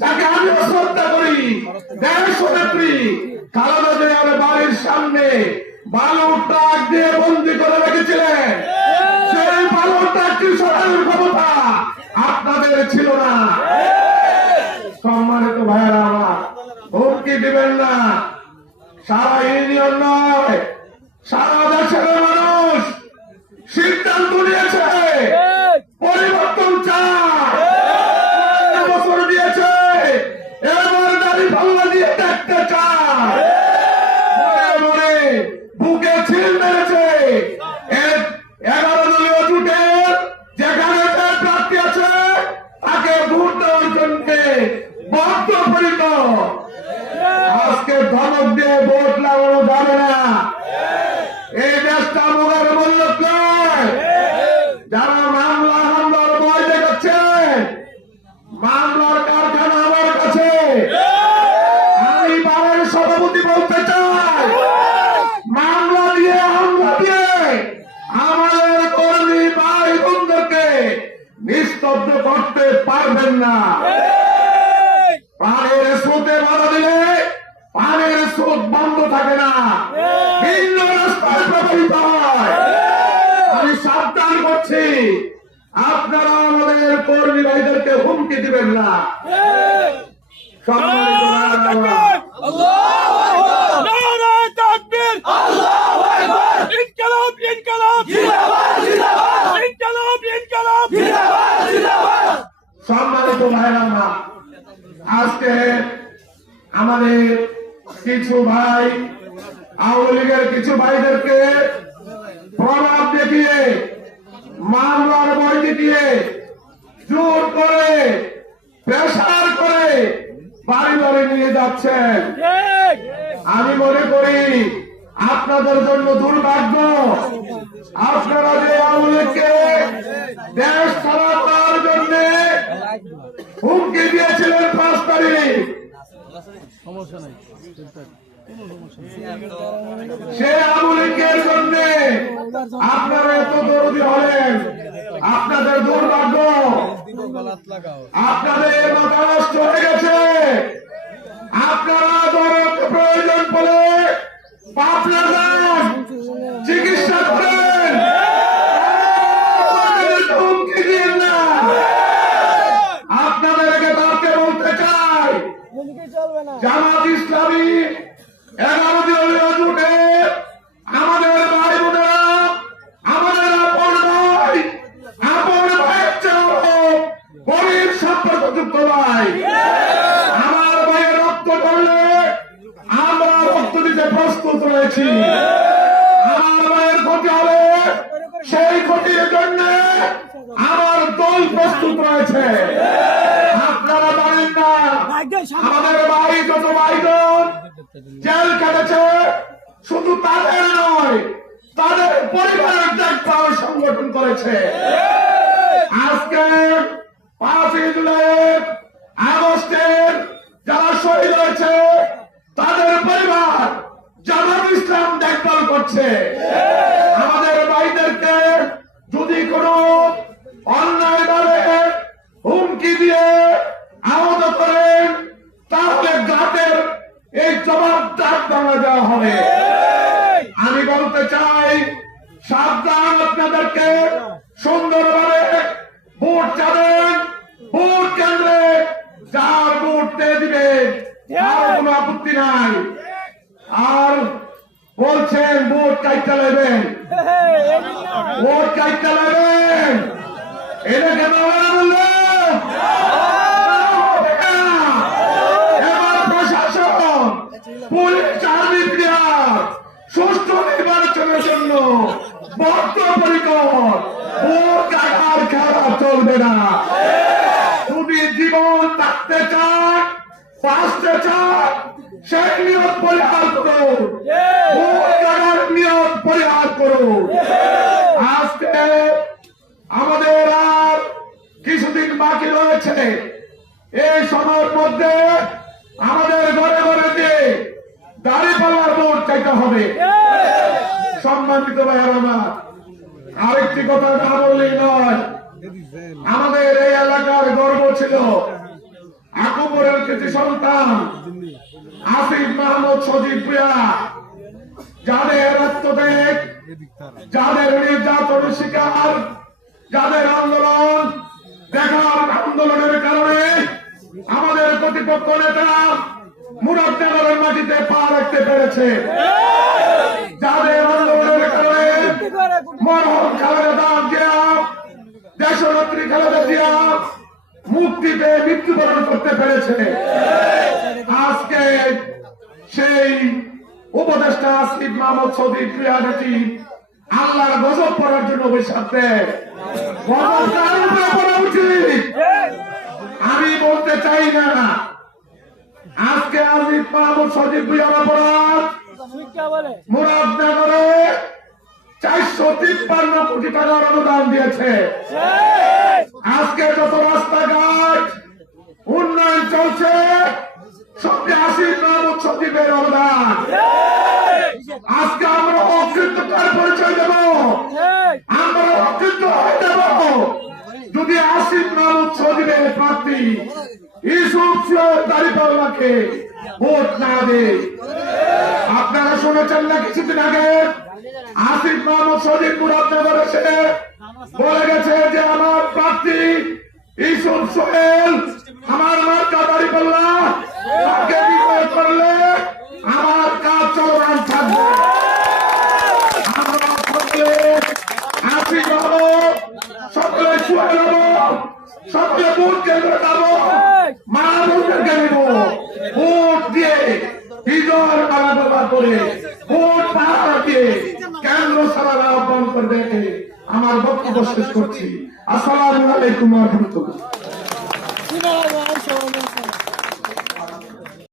যাকে আমি শ্রদ্ধা করি, দেশ নেত্রী খালেদা জিয়ার বাড়ির সামনে বালু ট্রাক দিয়ে বন্দি করে রেখেছিলেন। সেই বালু ট্রাকটি সরানোর ক্ষমতা আপনাদের ছিল না। সম্মানিত ভাইয়েরা আমার, হুমকি দিবেন না। সারা ইউনিয়ন নয়, সারা দেশের মানুষ সিদ্ধান্ত নিয়েছে, পরিবর্তন চায়, বছর দিয়েছে, এবার দাড়ি পাল্লা দিয়ে দেখতে চায়। মনে মনে বুকে ছিল মেরেছে 11 দলীয় জোটের যেখানে প্রার্থী আছে তাকে ভোট দেওয়ার জন্য বদ্ধপরিকর। আজকে ধমক দিয়ে ভোট লাগানো যাবে না। এই দেশটা মোগের মূল্য নয়। যারা মামলা হামলার ভয় দেখাচ্ছেন, মামলার কারখানা আমার কাছে। আমি বারের সভাপতি বলতে চাই, মামলা দিয়ে হামলা দিয়ে আমাদের কর্মী ভাই বন্ধুকে নিস্তব্ধ করতে পারবেন না। পানের স্রোতে বাধা দিলে পানের স্রোত বন্ধ থাকে না, ভিন্ন রাস্তায় প্রবাহিত হয়। আমি সাবধান করছি, আপনারা আমাদের কর্মী ভাইদেরকে হুমকি দিবেন না। সম্মানিত ভাইরা, আজকে আমাদের কিছু ভাই আওয়ামী লীগের কিছু ভাইদেরকে প্রভাব দেখিয়ে, মামলার বই দেখিয়ে, জোর করে, প্রেসার করে বাড়ি বাড়ি নিয়ে যাচ্ছেন। আমি মনে করি আপনাদের জন্য দুর্ভাগ্য। আপনারা যে আওয়ামী লীগকে দেশ ছাড়া করার জন্য হুমকি দিয়েছিলেন 5 তারিখ, সে আওয়ামী লীগের জন্য আপনারা এত দরদি হলেন। আপনাদের দুর্ভাগ্য, আপনাদের মাথা নষ্ট হয়ে গেছে। আপনারা প্রয়োজন পড়ে পাবনা যান, চিকিৎসা করেন, হুমকি দিন না। আপনাদেরকে তাকে বলতে চাই, জামাত ইসলামী 11 দলীয় জোটে আমাদের ভাই বোনেরা, আমাদের আপন ভাই, আপন ভাইয়ের চেয়ে গভীর সম্পর্কযুক্ত ভাই। আমার ভাইয়ের রক্ত করলে আমরা রক্ত দিতে প্রস্তুত রয়েছি। আমার ভাইয়ের ক্ষতি হলে সেই ক্ষতির জন্য আমার দল প্রস্তুত রয়েছে। আপনারা জানেন না, আমাদের ভাই যত ভাইজন জেল কেটেছে, শুধু তাদের নয়, তাদের পরিবারের দেখভাল সংগঠন করেছে। আজকে 5 জুলাই আগস্টের যারা শহীদ হয়েছে তাদের পরিবার জামাত ইসলাম দেখভাল করছে। আমাদের ভাইদেরকে যদি কোনো অন্যায়ভাবে হুমকি দিয়ে আহত করেন, তাহলে ঘাটের এই জবাব ডাক ভাঙা দেওয়া হবে। আমি বলতে চাই, সাবধান। আপনাদেরকে সুন্দরভাবে ভোট চাবেন, ভোট কেন্দ্রে যার ভোট দিয়ে দিবেন, তার কোনো আপত্তি নাই। আর বলছেন ভোট কাইটা নেবেন, ভোট কাইটা নেবেন, এটা কেন বললেন? এবার প্রশাসন, পুলিশ, আর্মি, সুষ্ঠু নির্বাচনের জন্য বদ্ধপরিকর। ভোট কাটার খেলা চলবে না। যদি জীবন থাকতে চান, বাঁচতে চান, সেই নিয়ত পরিহার করুন, ভোট কাটার নিয়ত পরিহার করুন। আজকে আমাদের আর কিছুদিন বাকি রয়েছে। এই সময়ের মধ্যে আমাদের ঘরে ঘরে যে দাঁড়িপাল্লার ভোট চাইতে হবে। সম্মানিত ভাইয়েরা, আরেকটি কথা না বললেই নয়, আমাদের এই এলাকার গর্ব ছিল আকবরের কৃতি সন্তান আসিফ মাহমুদ সজীব ভূঁইয়া, যাদের আত্মত্যাগ, যাদের নির্যাতন শিকার, যাদের আন্দোলন দেখার আন্দোলনের কারণে আমাদের প্রতিপক্ষ নেতা মুরাদনগরের মাটিতে পা রাখতে পেরেছে, যাদের আন্দোলনের কারণে মরহুম খালেদা জিয়া, দেশনেত্রী খালেদা জিয়া মুক্তি পেয়ে মৃত্যুবরণ করতে পেরেছে। আজকে সেই উপদেষ্টা আসিফ মাহমুদ সজীব ভূঁইয়া নাকি আল্লাহর গজব পড়ার জন্য অভিশাপ দেয়। গজব তার উপরে পড়া উচিত। আমি বলতে চাই না আজকে আসিফ মাহমুদ সজীব ভূঁইয়ার অপরাধ মুরাদনগরে 453 কোটি টাকার অনুদান দিয়েছে। আজকে যত রাস্তাঘাট উন্নয়ন চলছে সবচেয়ে আসিফ মাহমুদ সজীবের অনুদান। আজকে আমরা অকৃতজ্ঞতার পরিচয় দেব, আমরা অকৃত হয়ে যাব যদি আসিফ মাহমুদ সজীবের প্রার্থী ইউসুফ দাঁড়িপাল্লাকে ভোট না দেয়। আপনারা শুনেছেন না কিছুদিন আগে আসিফ মাহমুদ সজীব মুরাদনগর এসে বলে গেছে যে আমার প্রার্থী ইউসুফ সোহেল, আমার মার্কা দাঁড়িপাল্লা, তাকে বিজয় করলে আমার কাজ চলমান থাকবে। আমরা সকলে আসিফ হব, সকলে সোহেল হব, সকলে ভোট কেন্দ্রে যাব, মা বোনদেরকে নিব, ভোট দিয়ে বিজয়ের মালা ব্যবহার করে ভোট পাহারা দিয়ে কেন্দ্র সরকার আহ্বান করবে। আমার বক্তব্য শেষ করছি। আসসালামু আলাইকুম ওয়া রাহমাতুল্লাহ।